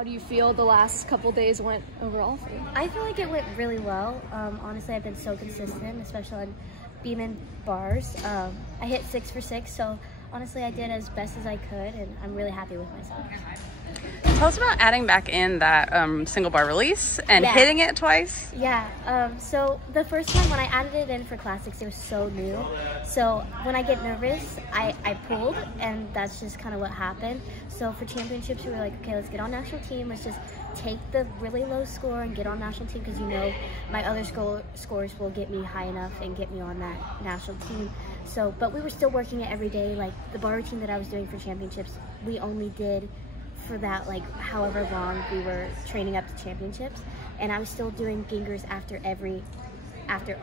How do you feel the last couple days went overall for you? I feel like it went really well. Honestly, I've been so consistent, especially on being in bars. I hit 6 for 6, so honestly, I did as best as I could, and I'm really happy with myself. Tell us about adding back in that single bar release and hitting it twice. Yeah, so the first time when I added it in for classics, it was so new. So when I get nervous, I pulled, and that's just kind of what happened. So for championships, we were like, okay, let's get on national team. Let's just take the really low score and get on national team, because you know my other scores will get me high enough and get me on that national team. So, but we were still working it every day. Like the bar routine that I was doing for championships, we only did for that, like however long we were training up to championships, and I was still doing gingers after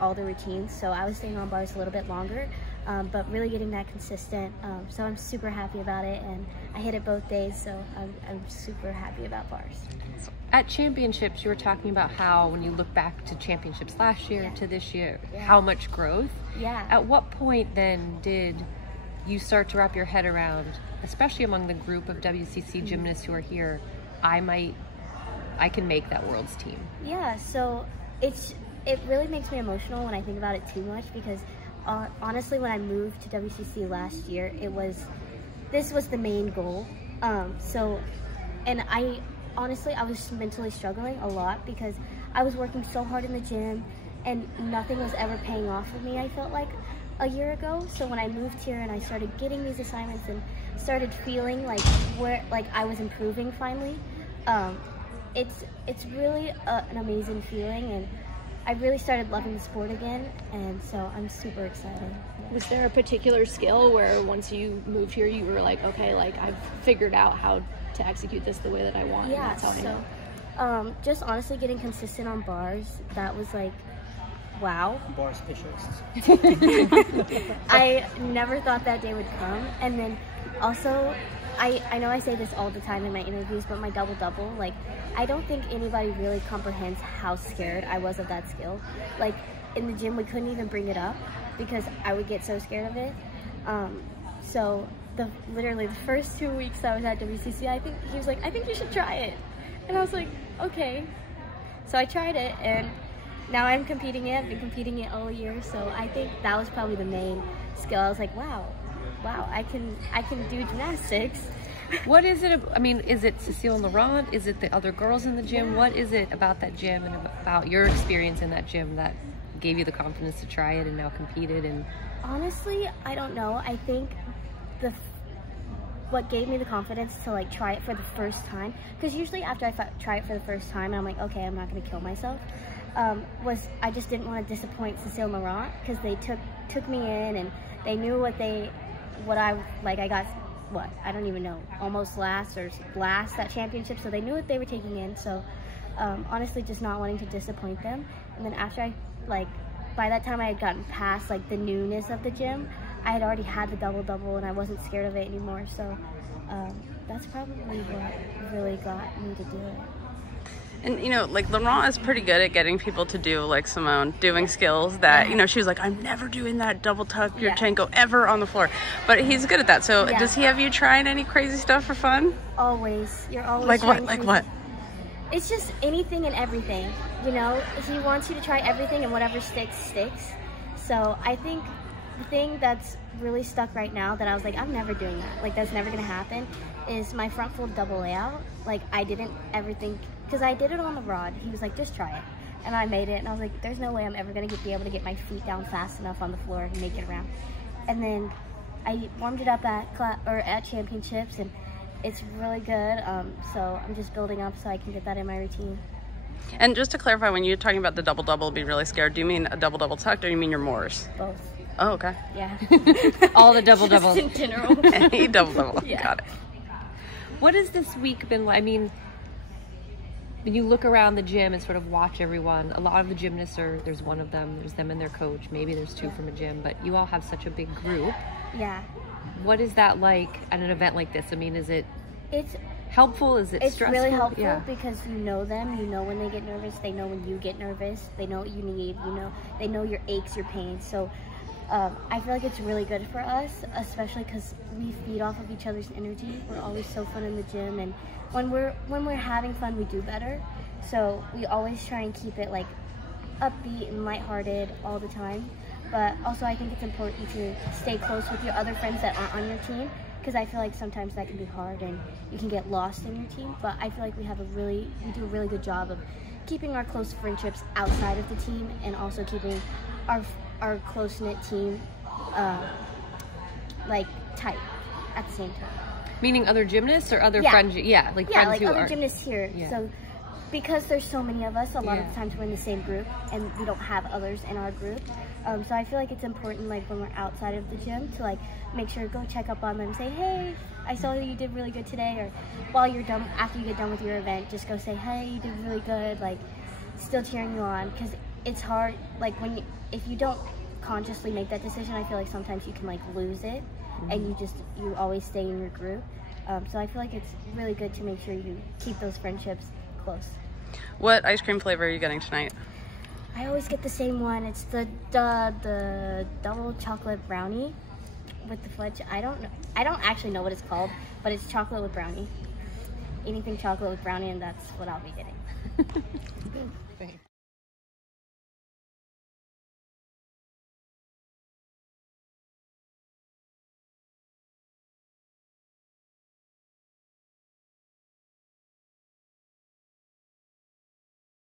all the routines, so I was staying on bars a little bit longer, but really getting that consistent. So I'm super happy about it, and I hit it both days, so I'm super happy about bars. At championships, you were talking about how when you look back to championships last year to this year, how much growth. At what point then did you start to wrap your head around, especially among the group of WCC gymnasts who are here, I can make that world's team? Yeah, so it really makes me emotional when I think about it too much, because honestly, when I moved to WCC last year, this was the main goal. And honestly, I was mentally struggling a lot, because I was working so hard in the gym and nothing was ever paying off for me, I felt like, a year ago. So when I moved here and I started getting these assignments and started feeling like I was improving finally, it's really an amazing feeling, and I really started loving the sport again, and so I'm super excited. Was there a particular skill where once you moved here you were like, okay, like I've figured out how to execute this the way that I want? Yeah, and that's how I know. Just honestly getting consistent on bars, that was like, wow. Bar specialists. I never thought that day would come. And then also, I know I say this all the time in my interviews, but my double-double, like, I don't think anybody really comprehends how scared I was of that skill. Like, in the gym, we couldn't even bring it up because I would get so scared of it. So literally the first 2 weeks I was at WCC, he was like, I think you should try it. And I was like, okay. So I tried it, and now I'm competing it. I've been competing it all year, so I think that was probably the main skill. I was like, wow, I can do gymnastics. What is it? I mean, is it Cecile Laurent? Is it the other girls in the gym? What is it about that gym and about your experience in that gym that gave you the confidence to try it and now compete it? And honestly, I don't know. I think what gave me the confidence to like try it for the first time, because usually after I try it for the first time, I'm like, okay, I'm not going to kill myself. Was I just didn't want to disappoint Cecile Laurent, because they took me in and they knew I got I don't even know, almost last or last at championship, so they knew what they were taking in. So honestly, just not wanting to disappoint them. And then after by that time I had gotten past like the newness of the gym, I had already had the double-double and I wasn't scared of it anymore. So that's probably what really got me to do it. And, you know, like, Laurent is pretty good at getting people to do, like Simone, doing skills that, you know, she was like, I'm never doing that double tuck Yurchenko ever on the floor. But he's good at that. So does he have you trying any crazy stuff for fun? Always. You're always like trying what? Like what? It's just anything and everything, you know? He wants you to try everything, and whatever sticks, sticks. So I think the thing that's really stuck right now that I was like, I'm never doing that. Like, that's never going to happen, is my front fold double layout. Like, I didn't ever think, because I did it on the rod. He was like, just try it. And I made it, and I was like, there's no way I'm ever going to be able to get my feet down fast enough on the floor and make it around. And then I warmed it up at championships, and it's really good. So I'm just building up so I can get that in my routine. And just to clarify, when you're talking about the double-double being really scared, do you mean a double-double tucked, or do you mean your Moors? Both. Oh, okay. Yeah. All the double-doubles. Just in general. Any double-double. Yeah. Got it. What has this week been like? I mean, when you look around the gym and sort of watch everyone, a lot of the gymnasts there's one of them, there's them and their coach, maybe there's two from a gym, but you all have such a big group. Yeah. What is that like at an event like this? I mean, is it It's helpful? Is it stressful? It's really helpful because you know them. You know when they get nervous. They know when you get nervous. They know what you need. You know, they know your aches, your pains. So I feel like it's really good for us, especially because we feed off of each other's energy. We're always so fun in the gym, and when we're having fun, we do better. So we always try and keep it like upbeat and lighthearted all the time. But also, I think it's important to stay close with your other friends that aren't on your team, because I feel like sometimes that can be hard and you can get lost in your team. But I feel like we do a really good job of keeping our close friendships outside of the team, and also keeping our close-knit team like tight at the same time. Meaning other gymnasts or other friends? Yeah, like friends like who other are gymnasts here. Yeah. So because there's so many of us, a lot of the times we're in the same group and we don't have others in our group. So I feel like it's important, like when we're outside of the gym, to like make sure go check up on them, say, hey, I saw that you did really good today, or while you're done, after you get done with your event, just go say, hey, you did really good, like still cheering you on, because it's hard, like if you don't consciously make that decision, I feel like sometimes you can like lose it, and you always stay in your group. So I feel like it's really good to make sure you keep those friendships close. What ice cream flavor are you getting tonight? I always get the same one. It's the double chocolate brownie with the fudge. I don't actually know what it's called, but it's chocolate with brownie. Anything chocolate with brownie, and that's what I'll be getting. Thanks.